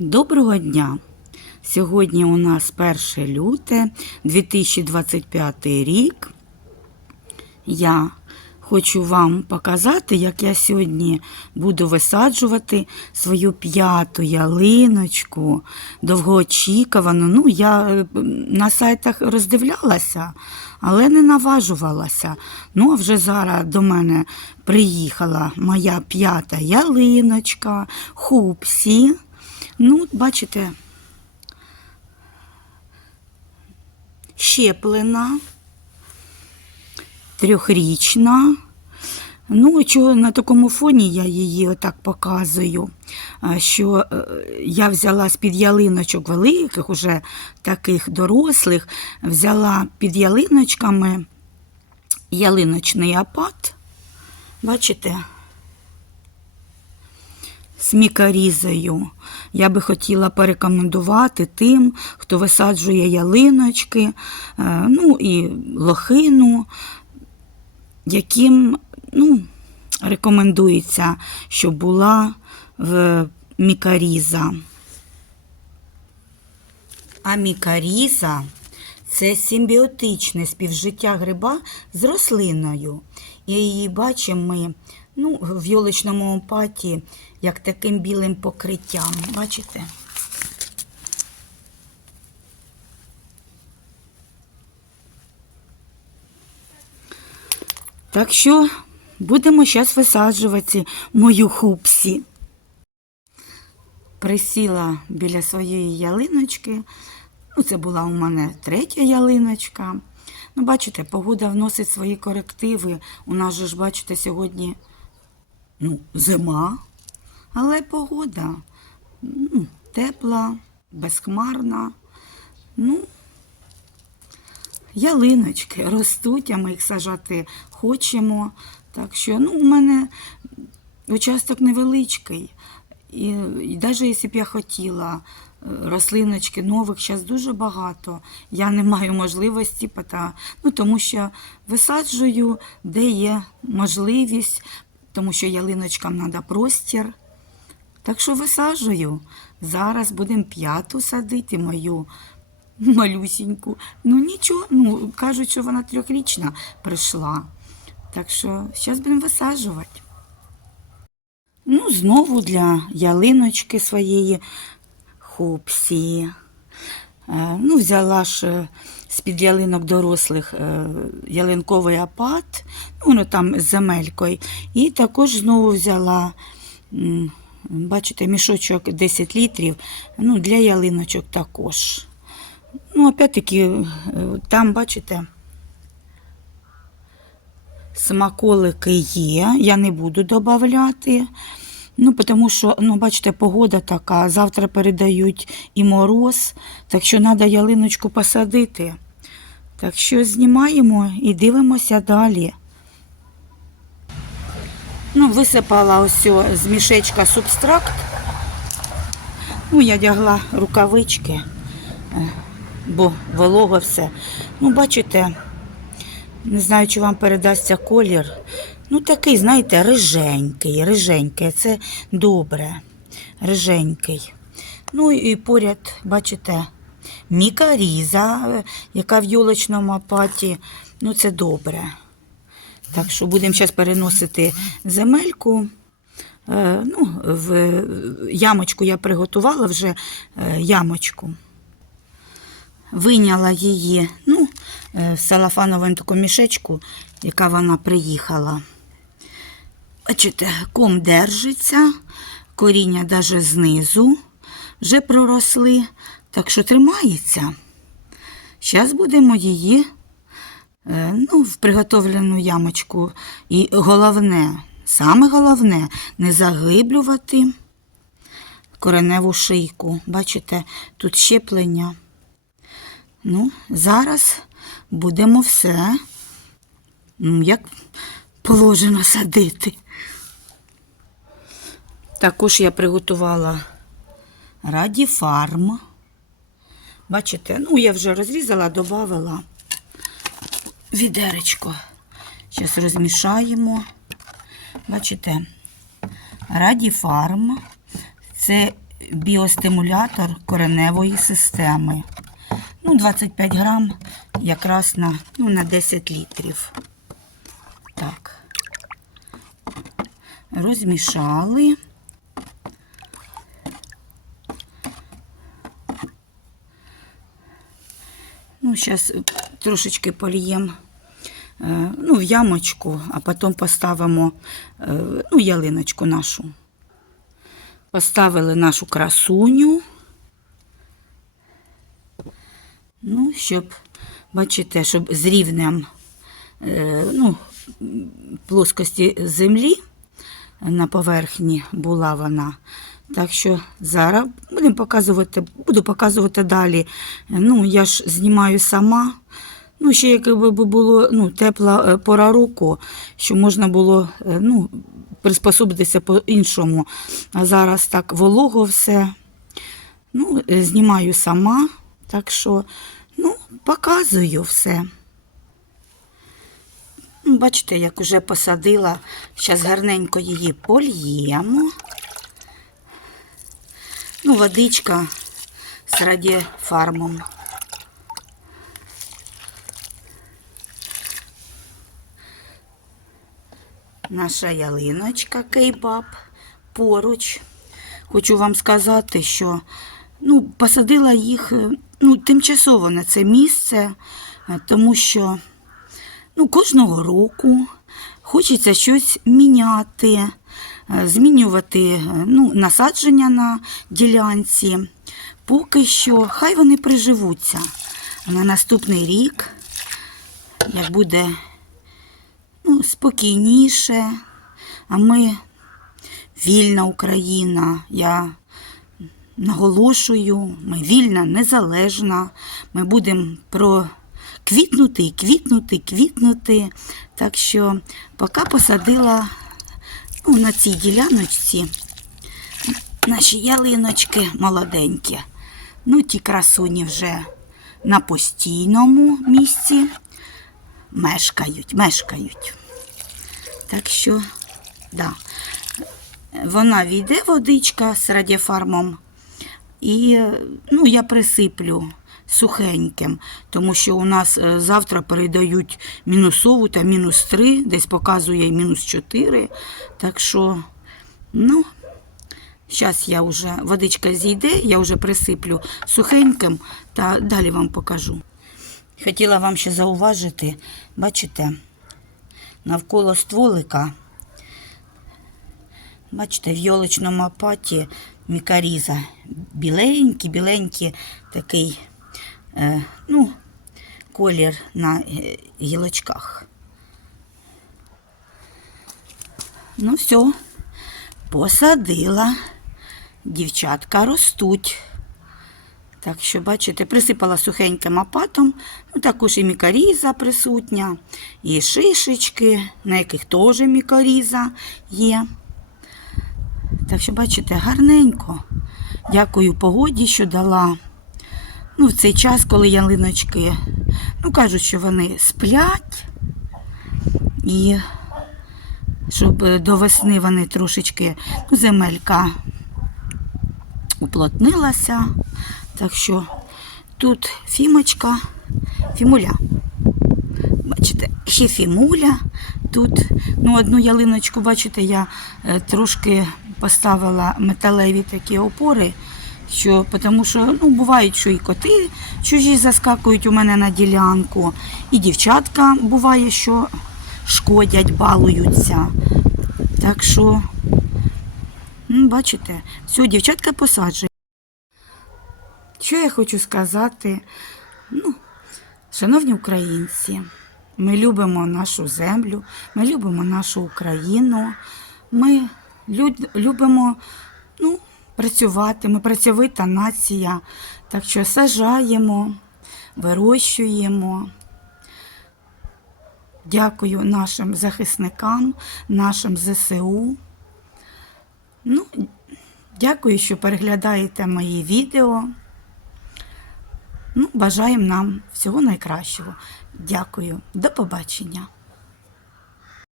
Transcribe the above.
Доброго дня! Сьогодні у нас 1 люте 2025 рік. Я хочу вам показати, як я сьогодні буду висаджувати свою п'яту ялиночку, довгоочікувану. Ну, я е, на сайтах роздивлялася, але не наважувалася. Ну, а вже зараз до мене приїхала моя п'ята ялиночка, хупсі. Ну, бачите, щеплена, трьохрічна. Ну, чого на такому фоні я її отак показую, що е, я взяла з-під ялиночок великих, уже таких дорослих, взяла під ялиночками ялиночний апат. Бачите? З мікарізою. Я би хотіла порекомендувати тим, хто висаджує ялиночки, е, ну і лохину, яким ну, рекомендується, щоб була в мікаріза. А мікаріза це симбіотичне співжиття гриба з рослиною. І її бачимо ми ну, в йоличному опаті як таким білим покриттям. Бачите? Так що будемо зараз висаджувати мою хупсі. Присіла біля своєї ялиночки. Ну, це була у мене третя ялиночка. Ну, бачите, погода вносить свої корективи. У нас же ж, бачите, сьогодні ну, зима, але погода ну, тепла, безхмарна. Ну, ялиночки ростуть, а ми їх сажати хочемо. Так що, ну, у мене участок невеличкий. І, і навіть якщо б я хотіла е, рослиночки нових, зараз дуже багато. Я не маю можливості, ну, тому що висаджую, де є можливість, тому що ялиночкам треба простір. Так що висаджую. Зараз будемо п'яту садити, мою малюсіньку. Ну нічого, ну кажуть, що вона трьохрічна прийшла. Так що зараз будемо висаджувати. Ну, знову для ялиночки своєї хупсі. Ну, взяла ж е, з-під ялинок дорослих е, ялинковий апат, ну, воно там з земелькою. І також знову взяла, бачите, мішочок 10 літрів, ну, для ялиночок також. Ну, опять-таки, е, там, бачите, смаколики є, я не буду додавати. Ну, тому що, ну, бачите, погода така, завтра передають і мороз, так що треба ялиночку посадити. Так що знімаємо і дивимося далі. Ну, висипала ось з мішечка субстракт. Ну, я дягла рукавички, е, бо волого все. Ну, бачите, не знаю, чи вам передасться колір. Ну, такий, знаєте, риженький, риженький. Це добре. Риженький. Ну і поряд, бачите, мікаріза, яка в йолочному апаті. Ну, це добре. Так що будемо зараз переносити земельку. Е, ну, в ямочку я приготувала вже е, ямочку. Виняла її ну, е, в салафановому мішечку, яка вона приїхала. Бачите, ком держиться, коріння навіть знизу вже проросли, так що тримається. Зараз будемо її е, ну, в приготовлену ямочку. І головне, саме головне, не заглиблювати кореневу шийку. Бачите, тут щеплення. Ну, зараз будемо все, як положено садити. Також я приготувала радіфарм. Бачите, ну я вже розрізала, додавала відеречко. Зараз розмішаємо. Бачите, радіфарм це біостимулятор кореневої системи. Ну, 25 грам якраз на, ну, на 10 літрів. Так. Розмішали. Ну, зараз трошечки поліємо е, ну, в ямочку, а потім поставимо е, ну, ялиночку нашу. Поставили нашу красуню. Ну, щоб, бачите, щоб з рівнем е, ну, плоскості землі на поверхні була вона. Так що зараз будемо показувати, буду показувати далі. Ну, я ж знімаю сама. Ну, ще якби було ну, тепла е, пора року, що можна було е, ну, приспособитися по-іншому. А зараз так волого все. Ну, е, знімаю сама, так що ну, показую все. Бачите, як уже посадила. Зараз гарненько її польємо. Ну, водичка з радіофармом. Наша ялиночка кейбаб поруч. Хочу вам сказати, що ну, посадила їх е, ну, тимчасово на це місце, е, тому що ну, кожного року хочеться щось міняти, е, змінювати е, ну, насадження на ділянці. Поки що хай вони приживуться. На наступний рік, як буде ну, спокійніше, а ми вільна Україна. Я наголошую, ми вільна, незалежна. Ми будемо про квітнути, і квітнути, квітнути. Так що поки посадила ну, на цій діляночці наші ялиночки молоденькі. Ну, ті красуні вже на постійному місці мешкають, мешкають. Так що, да. Вона війде водичка з радіофармом, і ну, я присиплю сухеньким, тому що у нас е, завтра передають мінусову та мінус 3, десь показує мінус 4. Так що, ну, зараз я вже водичка зійде, я вже присиплю сухеньким та далі вам покажу. Хотіла вам ще зауважити, бачите, навколо стволика, бачите, в йолочному апаті мікаріза. Біленький, біленький такий, ну, колір на е, гілочках. Ну, все, посадила. Дівчатка ростуть. Так що, бачите, присипала сухеньким апатом, ну, також і мікаріза присутня, і шишечки, на яких теж мікаріза є. Так що, бачите, гарненько. Дякую погоді, що дала. Ну, в цей час, коли ялиночки, ну, кажуть, що вони сплять. І щоб до весни вони трошечки, ну, земелька уплотнилася. Так що тут фімочка, фімуля. Бачите, ще фімуля. Тут ну, одну ялиночку, бачите, я е, трошки поставила металеві такі опори, що, тому що ну, бувають, що і коти чужі заскакують у мене на ділянку, і дівчатка буває, що шкодять, балуються. Так що, ну, бачите, все, дівчатка посаджує. Що я хочу сказати? Ну, шановні українці, ми любимо нашу землю, ми любимо нашу Україну, ми лю- любимо ну, працювати, ми працьовита нація. Так що сажаємо, вирощуємо. Дякую нашим захисникам, нашим ЗСУ. Ну, дякую, що переглядаєте мої відео. Ну, бажаємо нам всього найкращого. Дякую. До побачення.